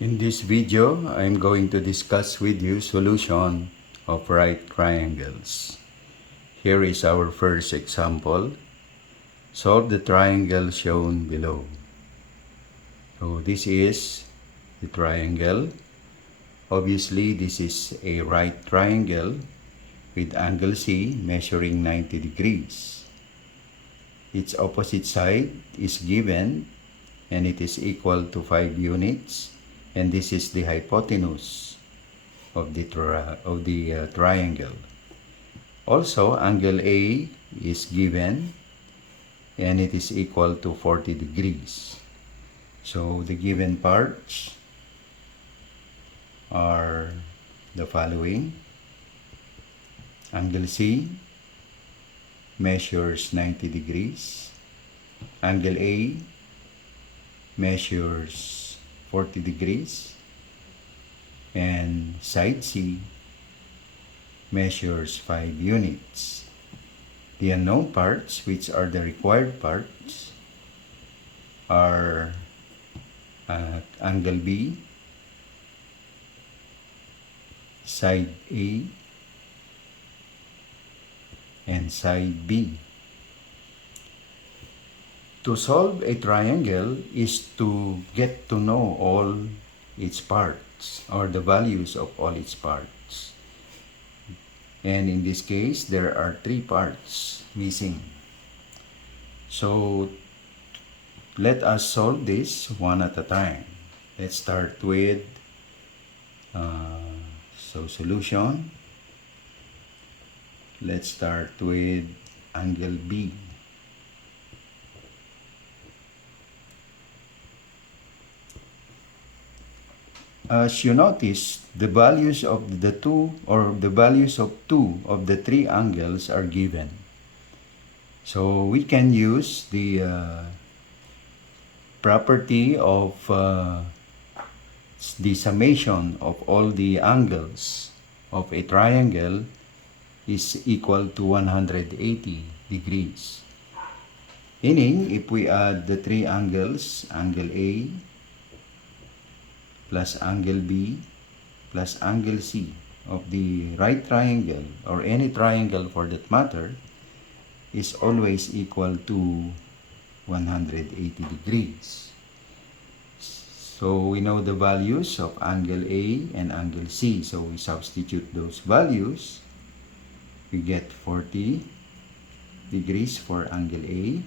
In this video, I'm going to discuss with you solution of right triangles. Here is our first example. Solve the triangle shown below. So this is the triangle. Obviously, this is a right triangle with angle C measuring 90 degrees. Its opposite side is given and it is equal to 5 units. And this is the hypotenuse of the triangle. Also, angle A is given and it is equal to 40 degrees. So the given parts are the following. Angle C measures 90 degrees. Angle A measures 40 degrees, and side C measures 5 units. The unknown parts, which are the required parts, are angle B, side A, and side B. To solve a triangle is to get to know all its parts or the values of all its parts. And in this case, there are 3 parts missing. So let us solve this one at a time. Let's start with solution. Let's start with angle B. As you notice, the values of the two of the 3 angles are given. So we can use the property of the summation of all the angles of a triangle is equal to 180 degrees. Meaning, if we add the 3 angles, angle A plus angle B plus angle C of the right triangle, or any triangle for that matter, is always equal to 180 degrees. So we know the values of angle A and angle C. So we substitute those values. We get 40 degrees for angle A.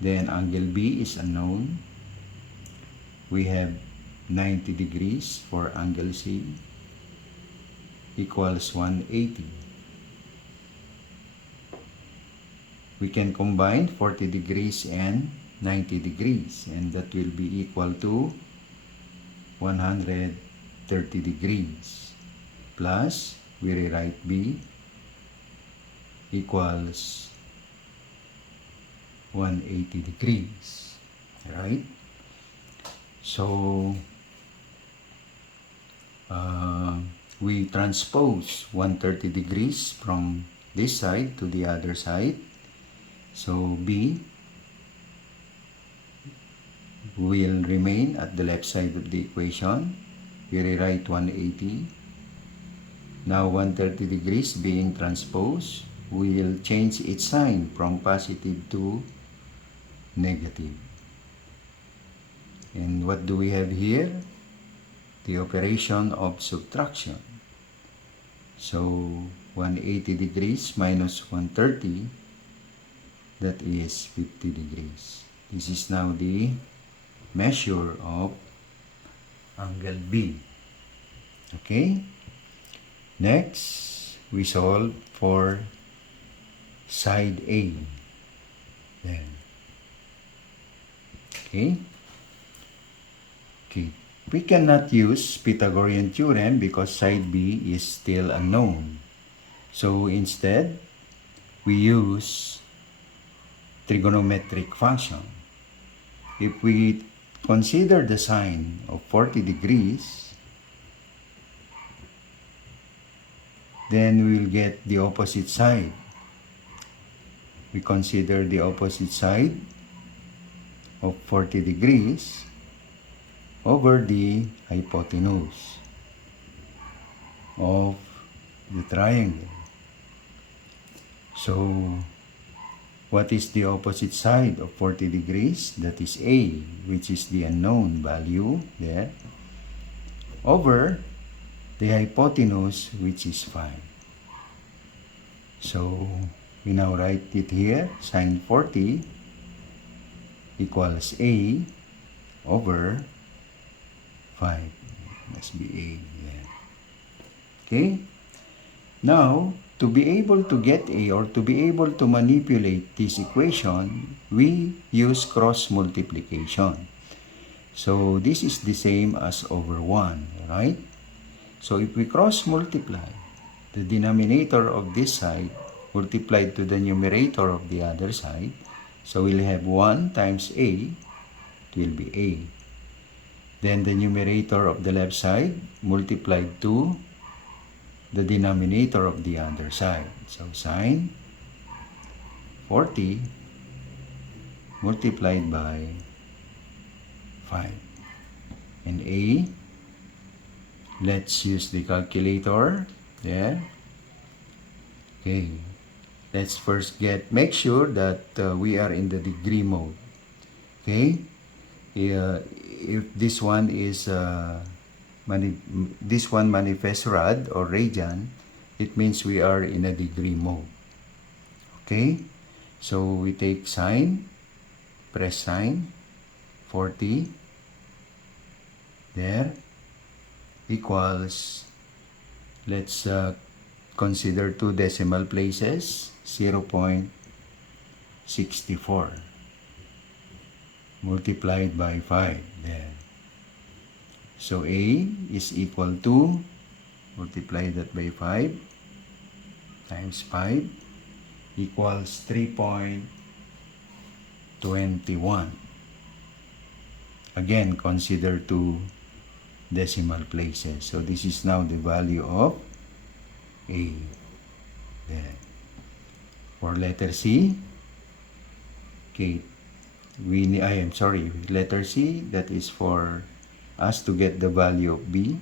Then angle B is unknown. We have 90 degrees for angle C equals 180. We can combine 40 degrees and 90 degrees, and that will be equal to 130 degrees. Plus, we rewrite B equals 180 degrees. Right? So, we transpose 130 degrees from this side to the other side. So B will remain at the left side of the equation. We rewrite 180. Now 130 degrees being transposed, we will change its sign from positive to negative. And what do we have here? The operation of subtraction. So 180 degrees minus 130, that is 50 degrees. This is now the measure of angle B. Okay? Next, we solve for side A. Then. Okay? Okay. We cannot use Pythagorean theorem because side B is still unknown. So instead, we use trigonometric function. If we consider the sine of 40 degrees, then we will get the opposite side. We consider the opposite side of 40 degrees, over the hypotenuse of the triangle. So, what is the opposite side of 40 degrees? That is A, which is the unknown value there, over the hypotenuse, which is 5. So, we now write it here, sine 40 equals A over 5. Must be A there. Okay? Now, to be able to get A or to be able to manipulate this equation, we use cross multiplication. So, this is the same as over 1, right? So, if we cross multiply the denominator of this side multiplied to the numerator of the other side, so we'll have 1 times A, it will be A. Then the numerator of the left side multiplied to the denominator of the other side. So sine 40 multiplied by 5. And A, let's use the calculator there. Okay, let's first make sure that we are in the degree mode. Okay, if this one is this one manifests rad or radian, it means we are in a degree mode. Okay, so we take sine, press sine 40 there equals, let's consider 2 decimal places, 0.64 multiplied by 5 there. So A is equal to, multiply that by 5 times 5 equals 3.21. Again, consider 2 decimal places. So this is now the value of A there. For letter C, okay, letter C, that is for us to get the value of B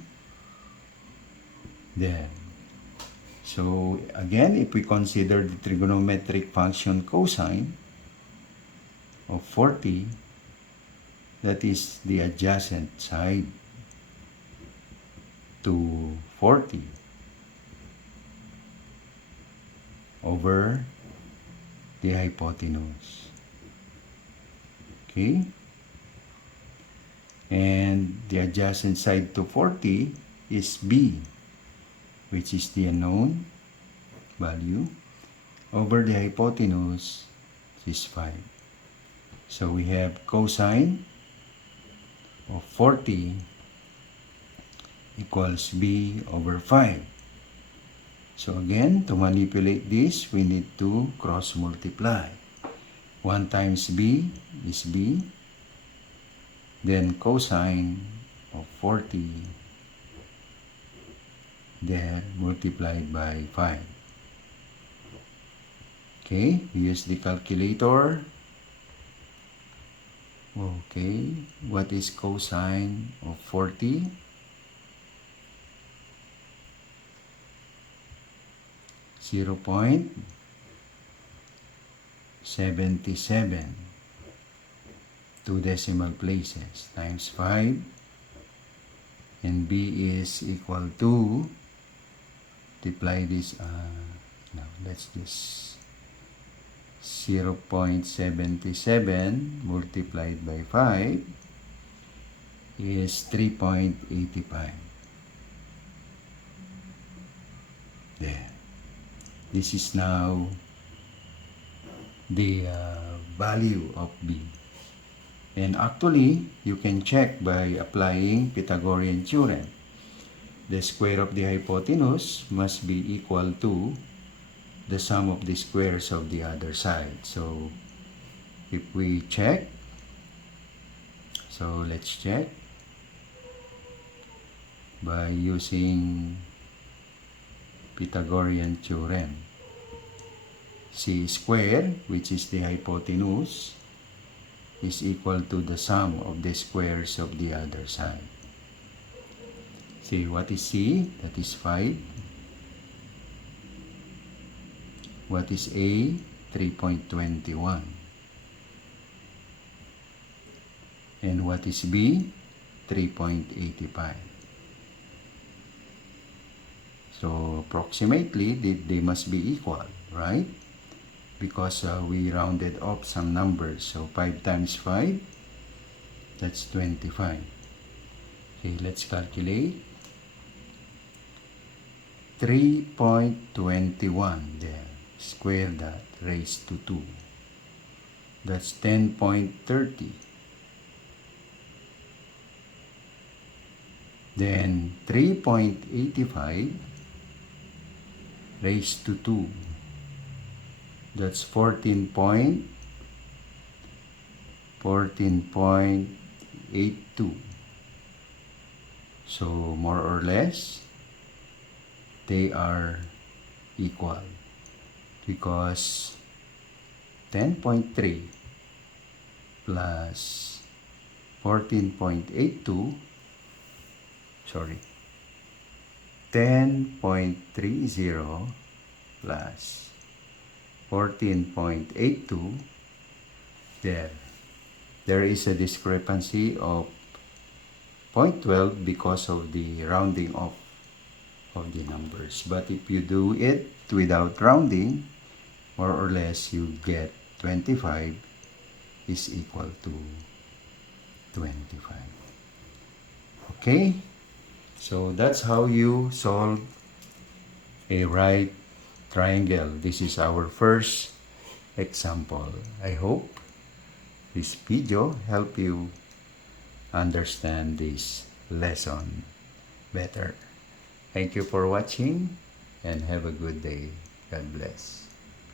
there. So again, if we consider the trigonometric function cosine of 40, that is the adjacent side to 40 over the hypotenuse. Okay? And the adjacent side to 40 is B, which is the unknown value, over the hypotenuse, which is 5. So we have cosine of 40 equals B over 5. So again, to manipulate this, we need to cross multiply. 1 times B is B. Then cosine of 40 there multiplied by 5. Okay, we use the calculator. Okay, what is cosine of 40? .77, 2 decimal places, times 5, and B is equal to, multiply this, now let's just 0.77 multiplied by 5 is 3.85. There. This is now the value of B. And actually, you can check by applying Pythagorean theorem. The square of the hypotenuse must be equal to the sum of the squares of the other side. So, if we check, so let's check by using Pythagorean theorem. C squared, which is the hypotenuse, is equal to the sum of the squares of the other side. See, what is C? That is 5. What is A? 3.21. And what is B? 3.85. So, approximately, they must be equal, right? Because we rounded up some numbers. So, 5 times 5, that's 25. Okay, let's calculate. 3.21 there. Square that, raised to 2. That's 10.30. Then 3.85 raised to 2. That's 14.82. So more or less, they are equal because 10.3 plus 14.82, 10.30 plus 14.82, there is a discrepancy of 0.12 because of the rounding off of the numbers. But if you do it without rounding, more or less you get 25 is equal to 25. Okay? So that's how you solve a right triangle. This is our first example. I hope this video help you understand this lesson better. Thank you for watching and have a good day. God bless.